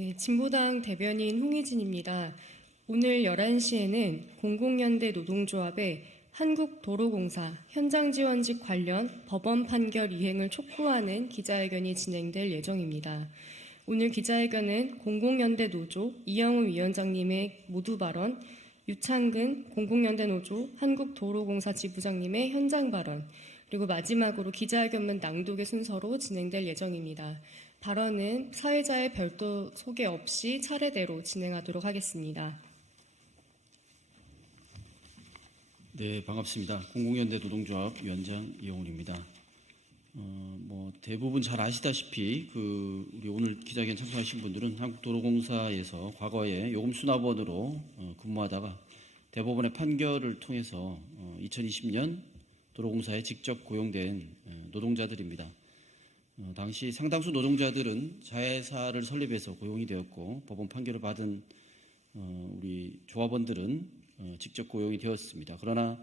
네, 진보당 대변인 홍희진입니다. 오늘 11시에는 공공연대 노동조합의 한국도로공사 현장지원직 관련 법원 판결 이행을 촉구하는 기자회견이 진행될 예정입니다. 오늘 기자회견은 공공연대 노조 이영우 위원장님의 모두 발언, 유창근 공공연대 노조 한국도로공사 지부장님의 현장 발언, 그리고 마지막으로 기자회견문 낭독의 순서로 진행될 예정입니다. 발언은 사회자의 별도 소개 없이 차례대로 진행하도록 하겠습니다. 네, 반갑습니다. 공공연대 노동조합 위원장 이영훈입니다. 대부분 잘 아시다시피 우리 오늘 기자회견 참석하신 분들은 한국도로공사에서 과거에 요금 수납원으로 근무하다가 대법원의 판결을 통해서 2020년 도로공사에 직접 고용된 노동자들입니다. 당시 상당수 노동자들은 자회사를 설립해서 고용이 되었고 법원 판결을 받은 우리 조합원들은 직접 고용이 되었습니다. 그러나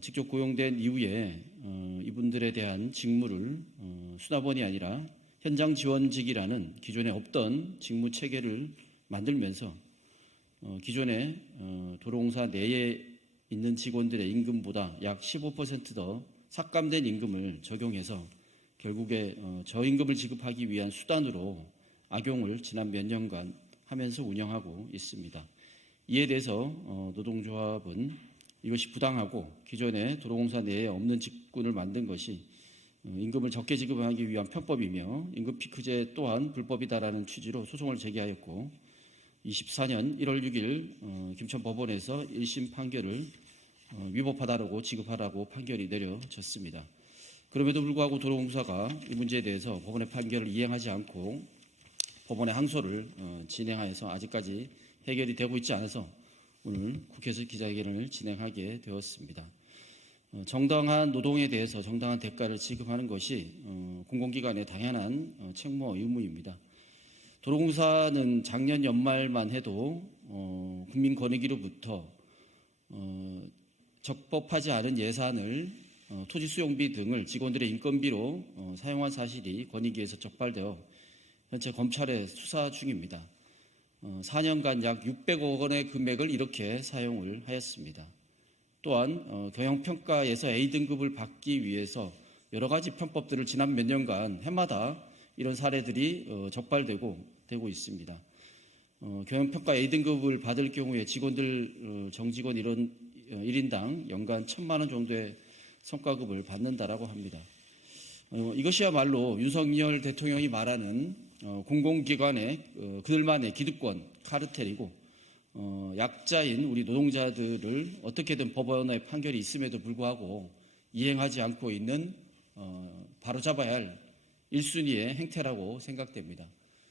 직접 고용된 이후에 이분들에 대한 직무를 수납원이 아니라 현장 지원직이라는 기존에 없던 직무 체계를 만들면서 기존에 도로공사 내에 있는 직원들의 임금보다 약 15% 더 삭감된 임금을 적용해서 결국에 저임금을 지급하기 위한 수단으로 악용을 지난 몇 년간 하면서 운영하고 있습니다. 이에 대해서 노동조합은 이것이 부당하고 기존에 도로공사 내에 없는 직군을 만든 것이 임금을 적게 지급하기 위한 편법이며 임금 피크제 또한 불법이다라는 취지로 소송을 제기하였고 24년 1월 6일 김천법원에서 1심 판결을 위법하다라고 지급하라고 판결이 내려졌습니다. 그럼에도 불구하고 도로공사가 이 문제에 대해서 법원의 판결을 이행하지 않고 법원의 항소를 진행하여서 아직까지 해결이 되고 있지 않아서 오늘 국회에서 기자회견을 진행하게 되었습니다. 정당한 노동에 대해서 정당한 대가를 지급하는 것이 공공기관의 당연한 책무와 의무입니다. 도로공사는 작년 연말만 해도 국민권익위로부터 적법하지 않은 예산을 토지 수용비 등을 직원들의 인건비로 사용한 사실이 권익위에서 적발되어 현재 검찰에 수사 중입니다. 4년간 약 600억 원의 금액을 이렇게 사용을 하였습니다. 또한 경영평가에서 A등급을 받기 위해서 여러 가지 편법들을 지난 몇 년간 해마다 이런 사례들이 적발되고 있습니다. 경영평가 A등급을 받을 경우에 직원들 정직원 1인당 연간 1,000만 원 정도의 성과급을 받는다라고 합니다. 이것이야말로 윤석열 대통령이 말하는 공공기관의 그들만의 기득권 카르텔이고 약자인 우리 노동자들을 어떻게든 법원의 판결이 있음에도 불구하고 이행하지 않고 있는 바로잡아야 할 1순위의 행태라고 생각됩니다.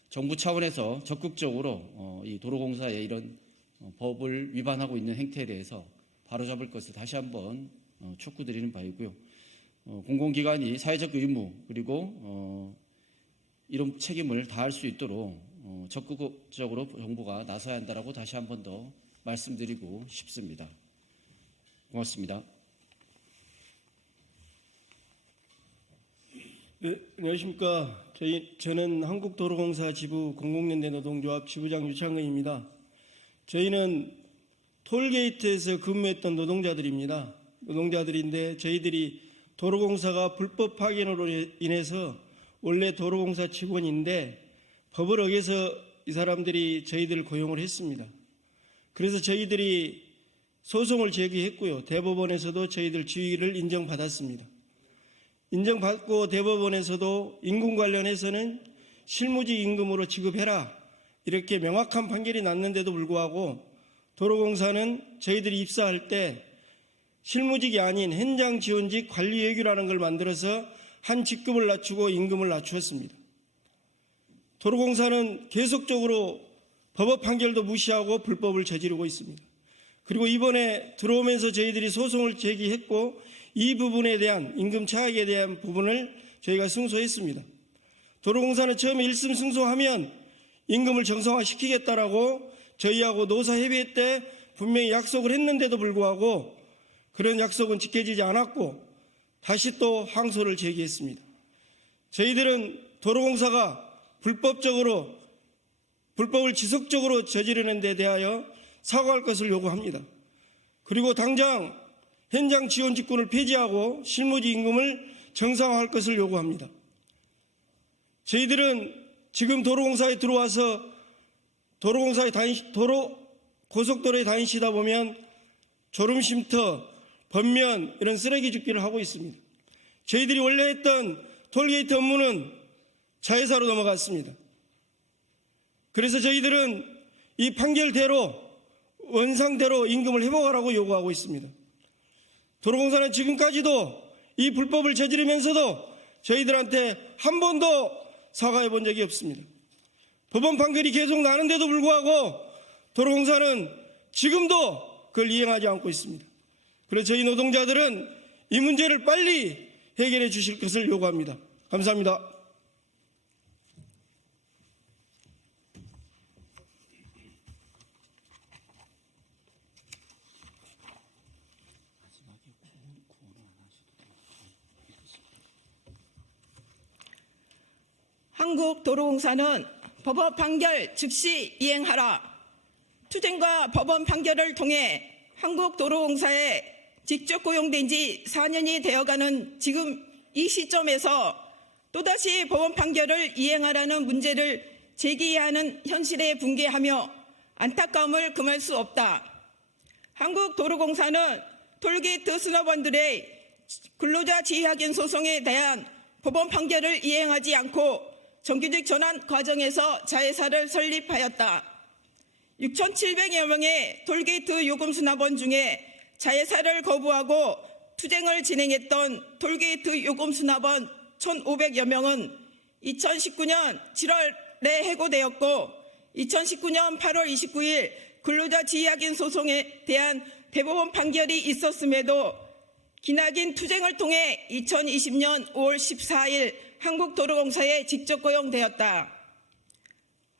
정부 차원에서 적극적으로 이 도로공사의 이런 법을 위반하고 있는 행태에 대해서 바로잡을 것을 다시 한번 촉구드리는 바이고요. 공공기관이 사회적 의무 그리고 이런 책임을 다할 수 있도록 적극적으로 정부가 나서야 한다라고 다시 한 번 더 말씀드리고 싶습니다. 고맙습니다. 네, 안녕하십니까. 저는 한국도로공사 지부 공공연대 노동조합 지부장 유창근입니다. 저희는 톨게이트에서 근무했던 노동자들인데 저희들이 도로공사가 불법 파견으로 인해서 원래 도로공사 직원인데 법을 어겨서 이 사람들이 저희들을 고용을 했습니다. 그래서 저희들이 소송을 제기했고요. 대법원에서도 저희들 지위를 인정받았습니다. 인정받고 대법원에서도 임금 관련해서는 실무직 임금으로 지급해라 이렇게 명확한 판결이 났는데도 불구하고 도로공사는 저희들이 입사할 때 실무직이 아닌 현장 지원직 관리외교라는 걸 만들어서 한 직급을 낮추고 임금을 낮추었습니다. 도로공사는 계속적으로 법원 판결도 무시하고 불법을 저지르고 있습니다. 그리고 이번에 들어오면서 저희들이 소송을 제기했고 이 부분에 대한 임금 차액에 대한 부분을 저희가 승소했습니다. 도로공사는 처음에 1심 승소하면 임금을 정상화시키겠다라고 저희하고 노사협의 때 분명히 약속을 했는데도 불구하고 그런 약속은 지켜지지 않았고 다시 또 항소를 제기했습니다. 저희들은 도로공사가 불법적으로 불법을 지속적으로 저지르는 데 대하여 사과할 것을 요구합니다. 그리고 당장 현장 지원 직군을 폐지하고 실무지 임금을 정상화할 것을 요구합니다. 저희들은 지금 도로공사에 들어와서 고속도로에 다니시다 보면 졸음쉼터, 번면 이런 쓰레기 줍기를 하고 있습니다. 저희들이 원래 했던 톨게이트 업무는 자회사로 넘어갔습니다. 그래서 저희들은 이 판결대로 원상대로 임금을 회복하라고 요구하고 있습니다. 도로공사는 지금까지도 이 불법을 저지르면서도 저희들한테 한 번도 사과해 본 적이 없습니다. 법원 판결이 계속 나는데도 불구하고 도로공사는 지금도 그걸 이행하지 않고 있습니다. 그래서 저희 노동자들은 이 문제를 빨리 해결해 주실 것을 요구합니다. 감사합니다. 한국도로공사는 법원 판결 즉시 이행하라. 투쟁과 법원 판결을 통해 한국도로공사에 직접 고용된 지 4년이 되어가는 지금 이 시점에서 또다시 법원 판결을 이행하라는 문제를 제기하는 현실에 분개하며 안타까움을 금할 수 없다. 한국도로공사는 톨게이트 수납원들의 근로자 지휘학연 소송에 대한 법원 판결을 이행하지 않고 정규직 전환 과정에서 자회사를 설립하였다. 6,700여 명의 톨게이트 요금 수납원 중에 자회사를 거부하고 투쟁을 진행했던 톨게이트 요금 수납원 1,500여 명은 2019년 7월에 해고되었고 2019년 8월 29일 근로자 지휘학연 소송에 대한 대법원 판결이 있었음에도 기나긴 투쟁을 통해 2020년 5월 14일 한국도로공사에 직접 고용되었다.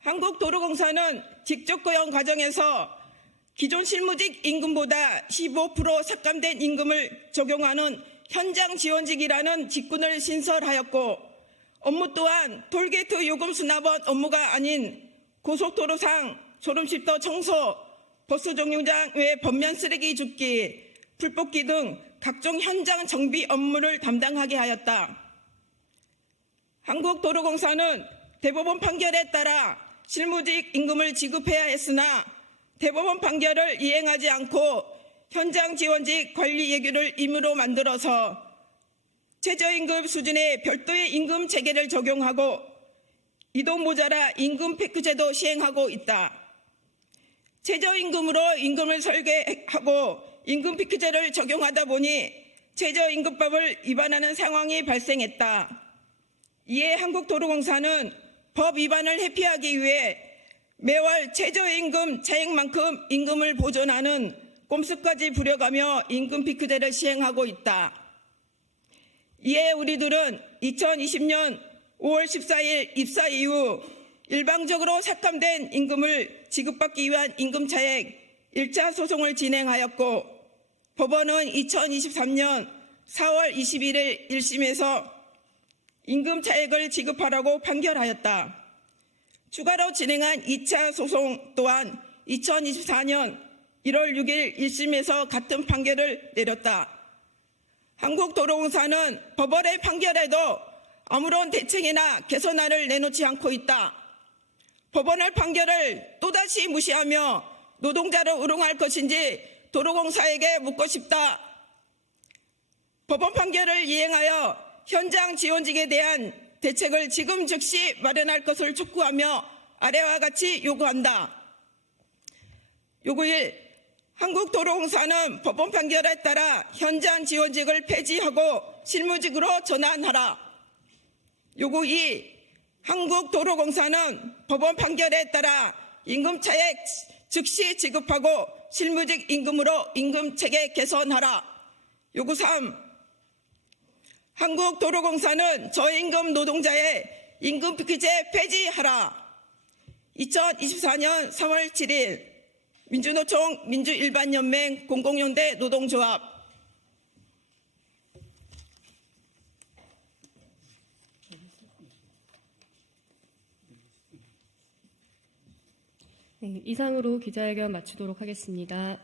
한국도로공사는 직접 고용 과정에서 기존 실무직 임금보다 15% 삭감된 임금을 적용하는 현장 지원직이라는 직군을 신설하였고 업무 또한 톨게이트 요금 수납원 업무가 아닌 고속도로상 졸음쉼터 청소, 버스 정류장 외 번면 쓰레기 줍기, 풀뽑기 등 각종 현장 정비 업무를 담당하게 하였다. 한국도로공사는 대법원 판결에 따라 실무직 임금을 지급해야 했으나 대법원 판결을 이행하지 않고 현장 지원직 관리 예규를 임의로 만들어서 최저임금 수준의 별도의 임금 체계를 적용하고 이동 모자라 임금 패크제도 시행하고 있다. 최저임금으로 임금을 설계하고 임금 패크제를 적용하다 보니 최저임금법을 위반하는 상황이 발생했다. 이에 한국도로공사는 법 위반을 회피하기 위해 매월 최저임금 차액만큼 임금을 보존하는 꼼수까지 부려가며 임금 피크제를 시행하고 있다. 이에 우리들은 2020년 5월 14일 입사 이후 일방적으로 삭감된 임금을 지급받기 위한 임금차액 1차 소송을 진행하였고 법원은 2023년 4월 21일 1심에서 임금 차액을 지급하라고 판결하였다. 추가로 진행한 2차 소송 또한 2024년 1월 6일 1심에서 같은 판결을 내렸다. 한국도로공사는 법원의 판결에도 아무런 대책이나 개선안을 내놓지 않고 있다. 법원의 판결을 또다시 무시하며 노동자를 우롱할 것인지 도로공사에게 묻고 싶다. 법원 판결을 이행하여 현장 지원직에 대한 대책을 지금 즉시 마련할 것을 촉구하며 아래와 같이 요구한다. 요구 1. 한국도로공사는 법원 판결에 따라 현장 지원직을 폐지하고 실무직으로 전환하라. 요구 2. 한국도로공사는 법원 판결에 따라 임금차액 즉시 지급하고 실무직 임금으로 임금체계 개선하라. 요구 3. 한국도로공사는 저임금 노동자의 임금 피크제 폐지하라. 2024년 3월 7일 민주노총 민주일반연맹 공공연대 노동조합. 네, 이상으로 기자회견 마치도록 하겠습니다.